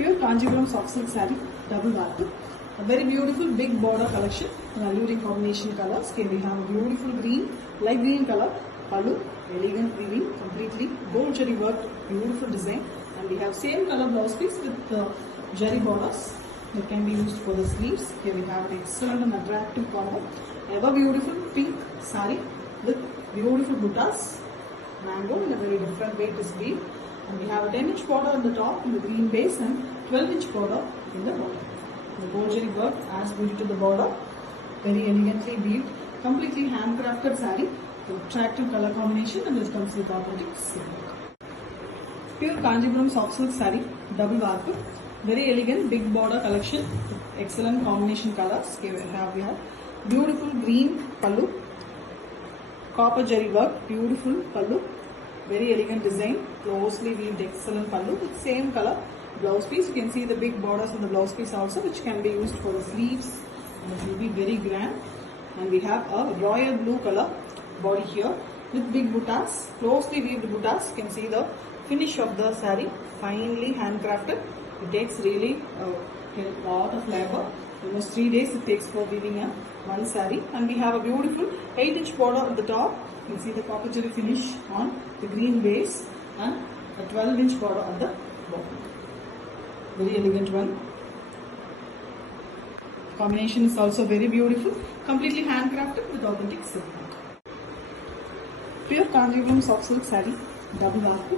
Pure Kanjipuram soft silk saree, double warp. A very beautiful big border collection, an alluring combination colors. Here we have a beautiful green, light green color, pallu, elegant weaving, completely gold jari work, beautiful design. And we have same color blouse piece with jari borders that can be used for the sleeves. Here we have an excellent and attractive combo. Ever beautiful pink saree with beautiful buttas, mango in a very different way to weave. And we have a 10-inch border on the top in the green base and 12-inch border in the bottom. The gold jari work adds beauty to the border. Very elegantly weaved, completely handcrafted saree with attractive color combination, and this comes with authentic silk. Pure Kanjipuram soft silk saree, double warp. Very elegant big border collection with excellent combination colors. Here we have beautiful green pallu, copper jari work, beautiful pallu. Very elegant design, closely weaved excellent pallu with same color blouse piece. You can see the big borders on the blouse piece also, which can be used for the sleeves, and it will be very grand. And we have a royal blue color body here with big buttas, closely weaved buttas. You can see the finish of the saree, finely handcrafted. It takes really a lot of labor. Almost 3 days it takes for weaving one saree. And we have a beautiful 8-inch border at the top. You can see the copper jari finish on the green base and a 12-inch border at the bottom. Very elegant one. Combination is also very beautiful, completely handcrafted with authentic silk. Pure Kanjipuram soft silk saree, double warp.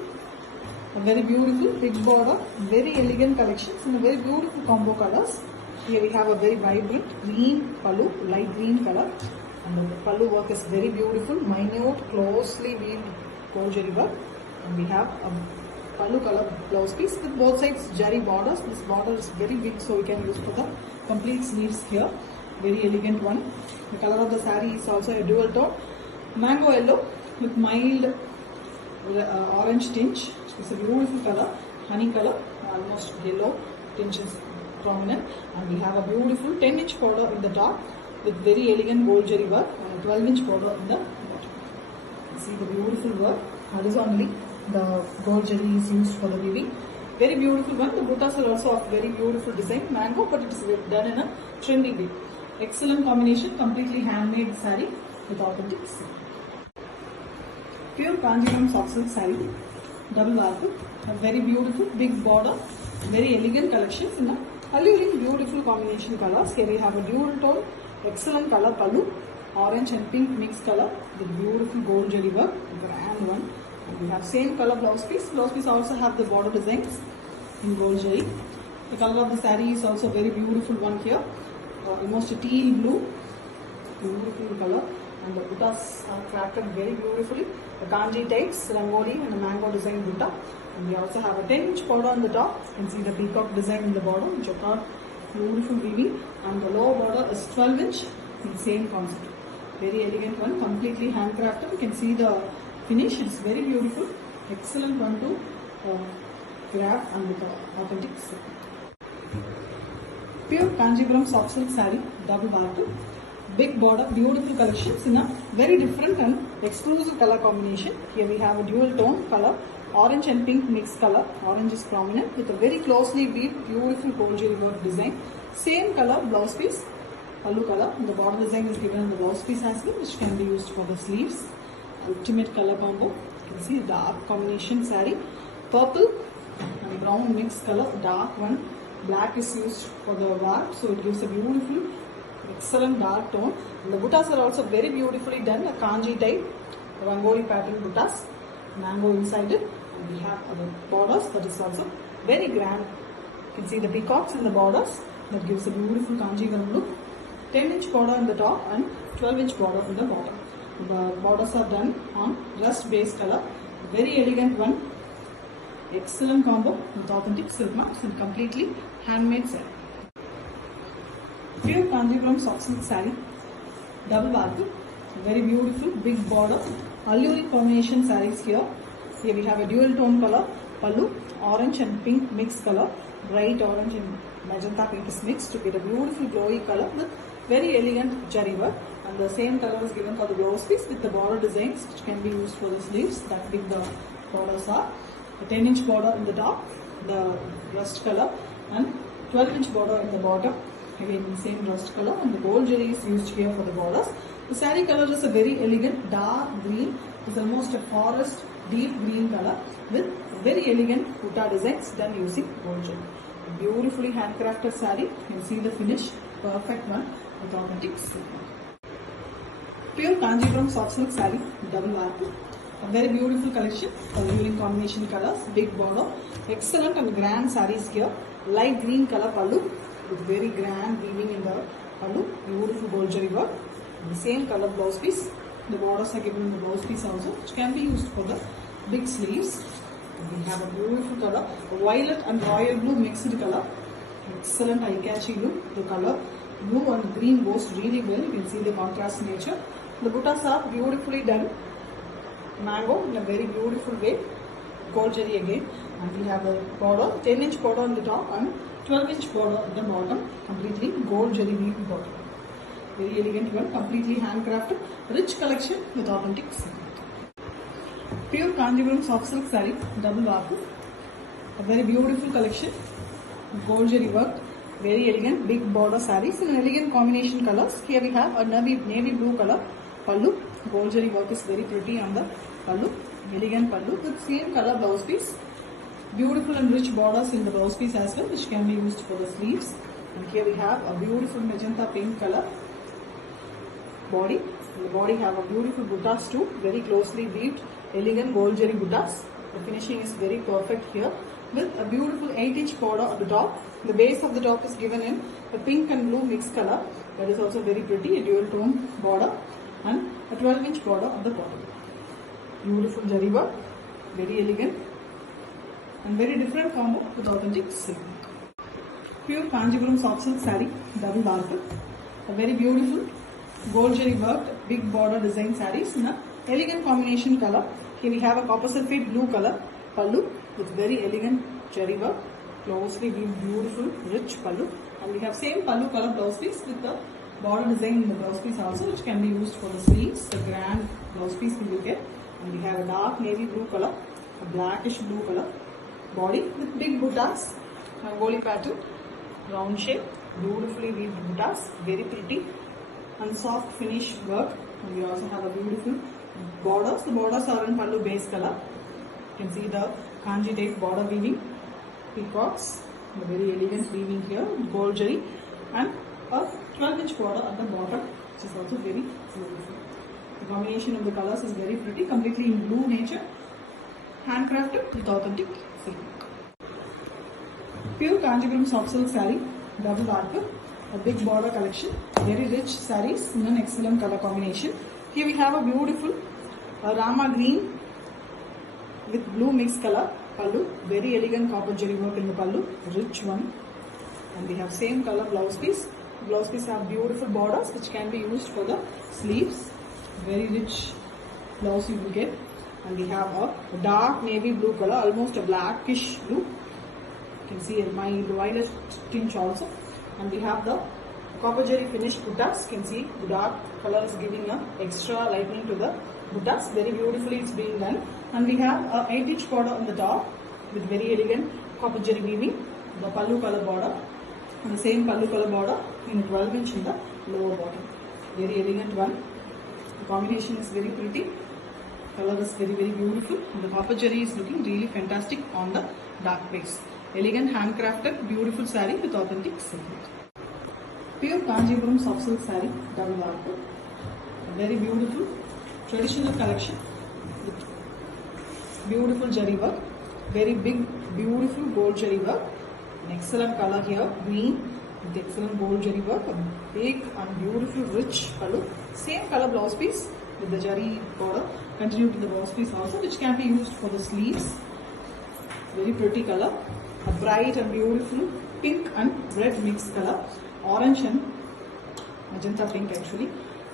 A very beautiful big border, very elegant collections in a very beautiful combo colors. Here we have a very vibrant green pallu, light green color. And the pallu work is very beautiful, minute, closely weaved gold jari work. And we have a pallu color blouse piece with both sides jari borders. This border is very big, so we can use for the complete sleeves here. Very elegant one. The color of the saree is also a dual tone, mango yellow with mild orange tinge. It's a beautiful color, honey color, almost yellow tinge is prominent. And we have a beautiful 10-inch border in the top with very elegant gold jari work and a 12-inch border in the bottom. You see the beautiful work. Horizontally, the gold jari is used for the weaving. Very beautiful one. The buttas are also of very beautiful design, mango, but it is done in a trendy way. Excellent combination, completely handmade saree with authentic silk. Pure Kanjipuram soft silk saree, double warp. A very beautiful big border, very elegant collections in a alluring beautiful combination colors. Here we have a dual tone, excellent color pallu, orange and pink mixed color with beautiful gold jari work, grand one. And we have same color blouse piece. Blouse piece also have the border designs in gold jari. The color of the saree is also very beautiful one here, almost a teal blue, beautiful color. And the buttas are crafted very beautifully. The kanji types, rangoli and a mango design butta. And we also have a 10-inch border on the top. You can see the peacock design in the bottom, which are got beautiful weaving. And the lower border is 12-inch in same concept. Very elegant one, completely handcrafted. You can see the finish, it's very beautiful. Excellent one to grab and with authentic silk. Pure Kanjipuram soft silk saree, double warp. Big border, beautiful collections in a very different and exclusive color combination. Here we have a dual tone color, orange and pink mixed color. Orange is prominent with a very closely weaved, beautiful gold jari work design. Same color blouse piece, pallu color. The border design is given in the blouse piece as well, which can be used for the sleeves. Ultimate color combo. You can see dark combination saree, purple and brown mixed color, dark one. Black is used for the warp, so it gives a beautiful, excellent dark tone. And the buttas are also very beautifully done, a kanji type, rangoli pattern buttas, mango inside it. And we have other borders that is also very grand. You can see the peacocks in the borders that gives a beautiful kanjivaram look. 10-inch border in the top and 12-inch border in the bottom. The borders are done on rust base color. Very elegant one. Excellent combo with authentic silk marks and completely handmade saree. Pure Kanjipuram soft silk saree, double warp. Very beautiful big border, alluring combination sarees here. Here we have a dual tone color, pallu, orange and pink mixed color, bright orange and magenta pink is mixed to get a beautiful glowy color with very elegant jari work. And the same color is given for the blouse piece with the border designs which can be used for the sleeves. That big the borders are. A 10-inch border in the top, the rust color and 12-inch border at the bottom. Again the same rust color, and the gold jari is used here for the borders. The saree color is a very elegant dark green. It's almost a forest deep green color with very elegant butta designs done using gold jari. A beautifully handcrafted saree. You can see the finish, perfect one with authentic silk. Pure Kanjipuram soft silk saree, double warp. A very beautiful collection of unique combination colors, big border, excellent and grand sarees here. Light green color pallu with very grand weaving in the pallu, beautiful gold jari work. The same color blouse piece. The borders are given in the blouse piece also, which can be used for the big sleeves. We have a beautiful color, violet and royal blue mixed color. Excellent eye-catchy look. The color blue and green goes really well. You can see the contrast nature. The buttas are beautifully done. Mango in a very beautiful way. Gold jari again. And we have a border, 10-inch border on the top and 12-inch border at the bottom. Completely gold jari weaving border. Very elegant one, completely handcrafted, rich collection with authentic silk. Pure Kanjipuram soft silk saree, double warp. A very beautiful collection, gold jari work, very elegant, big border sarees in elegant combination colors. Here we have a navy blue color pallu. Gold jari work is very pretty on the pallu, elegant pallu with same color blouse piece. Beautiful and rich borders in the blouse piece as well, which can be used for the sleeves. And here we have a beautiful magenta pink color body. The body have a beautiful buttas too, very closely weaved, elegant gold jari buttas. The finishing is very perfect here with a beautiful 8-inch border at the top. The base of the top is given in a pink and blue mixed color. That is also very pretty, a dual tone border and a 12-inch border at the bottom. Beautiful jari work, very elegant and very different combo with authentic silk. Pure Kanjipuram soft silk saree, double warp. A very beautiful gold jari worked big border design sarees in a elegant combination color. Here we have a copper sulphate blue color pallu with very elegant jari work, closely weaved beautiful rich pallu, and we have same pallu color blouse piece with the border design in the blouse piece also, which can be used for the sleeves. The grand blouse piece will be there, and we have a dark navy blue color, a blackish blue color body with big buttas, Rangoli pattern, round shape, beautifully weaved buttas, very pretty and soft finish work. And we also have a beautiful borders. The borders are in pallu base color. You can see the kanji type border weaving, peacocks, a very elegant weaving here, gold jari, and a 12-inch border at the bottom, which is also very beautiful. The combination of the colors is very pretty, completely in blue nature, handcrafted with authentic silk. Pure Kanjipuram soft silk saree, double warp. A big border collection, very rich sarees in an excellent color combination. Here we have a beautiful Rama green with blue mixed color pallu, very elegant copper jari work in the pallu, rich one. And we have same color blouse piece. Blouse piece have beautiful borders which can be used for the sleeves. Very rich blouse you will get. And we have a dark navy blue color, almost a blackish blue. You can see my violet tinge also. And we have the copper jari finished buttas. You can see the dark color is giving a extra lightening to the buttas. Very beautifully it's being done. And we have a 8-inch border on the top with very elegant copper jari weaving. The pallu color border. And the same pallu color border in a 12-inch in the lower bottom. Very elegant one. The combination is very pretty. Color is very beautiful. And the copper jari is looking really fantastic on the dark base. Elegant handcrafted beautiful saree with authentic silk. Pure Kanjipuram soft silk saree, double warp. A very beautiful traditional collection with beautiful jari work, very big beautiful gold jari work, an excellent color here, green with excellent gold jari work, a big and beautiful rich pallu, same color blouse piece with the jari border, continue to the blouse piece also, which can be used for the sleeves. Very pretty color. A bright and beautiful pink and red mixed color, orange and magenta pink actually,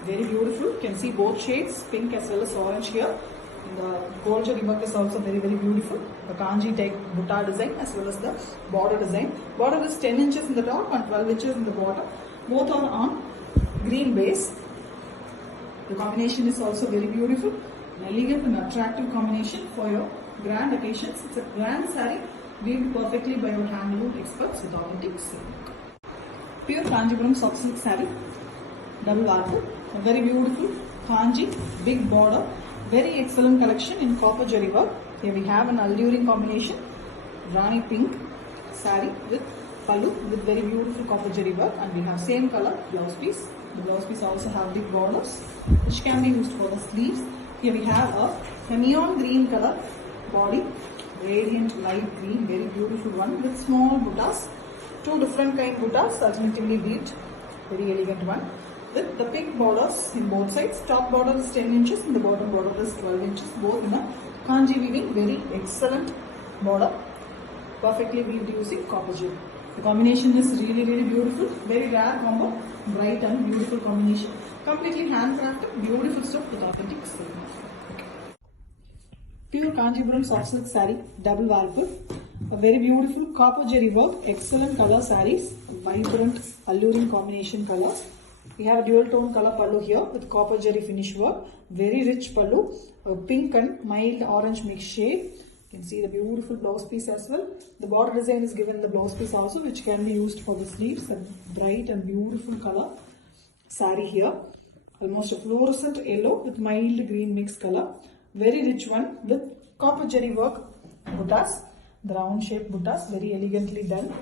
very beautiful. You can see both shades, pink as well as orange here. And the gold jari work is also very beautiful. The kanji type butta design as well as the border design. Border is 10 inches in the top and 12 inches in the bottom. Both are on green base. The combination is also very beautiful, an elegant and attractive combination for your grand occasions. It's a grand saree weaved perfectly by our handloom experts with authentic silk. Pure Kanjipuram soft silk saree, double warp, a very beautiful Kanji, big border, very excellent collection in copper jari work. Here we have an alluring combination, Rani pink saree with pallu with very beautiful copper jari work, and we have same color blouse piece. The blouse piece also have big borders which can be used for the sleeves. Here we have a neon green color body, radiant light green, very beautiful one with small buttas, two different kind buttas alternatively weaved, very elegant one with the pink borders in both sides. Top border is 10 inches and the bottom border is 12 inches, both in a Kanji weaving, very excellent border, perfectly weaved using copper jari. The combination is really beautiful, very rare combo, bright and beautiful combination, completely handcrafted, beautiful stuff with authentic silk. Pure Kanjipuram soft silk saree, double warp, a very beautiful copper jari work, excellent color sarees, vibrant alluring combination colors. We have a dual tone color pallu here with copper jari finish work, very rich pallu, a pink and mild orange mixed shade. You can see the beautiful blouse piece as well. The border design is given in the blouse piece also, which can be used for the sleeves. A bright and beautiful color saree here, almost a fluorescent yellow with mild green mixed color. Very rich one with copper jari work buttas, the round shaped buttas, very elegantly done.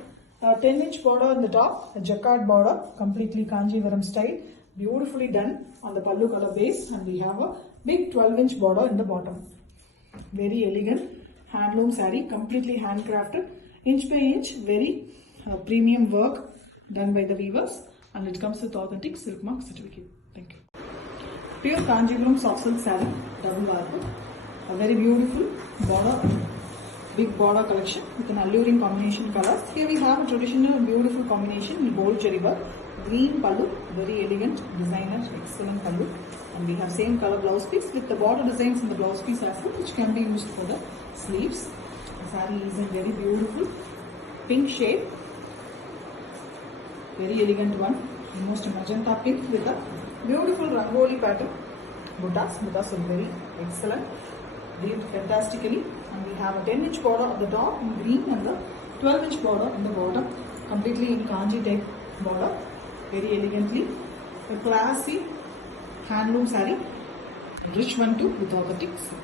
A 10-inch border on the top, a jacquard border, completely Kanjivaram style, beautifully done on the pallu color base, and we have a big 12-inch border in the bottom. Very elegant handloom saree, completely handcrafted, inch by inch, very premium work done by the weavers, and it comes with authentic silk mark certificate. Thank you. Pure Kanjipuram soft silk saree, double warp, a very beautiful border, big border collection with an alluring combination colors. Here we have a traditional beautiful combination in gold jari work, green pallu, very elegant designer, excellent pallu, and we have same color blouse piece with the border designs in the blouse piece as well, which can be used for the sleeves. The saree is in very beautiful pink shade, very elegant one, almost a magenta pink with a beautiful rangoli pattern. Buttas are very excellent, weaved fantastically, and we have a 10-inch border on the top in green and the 12-inch border on the bottom, completely in Kanji type border, very elegantly. A classy handloom saree, rich one too with authentic silk.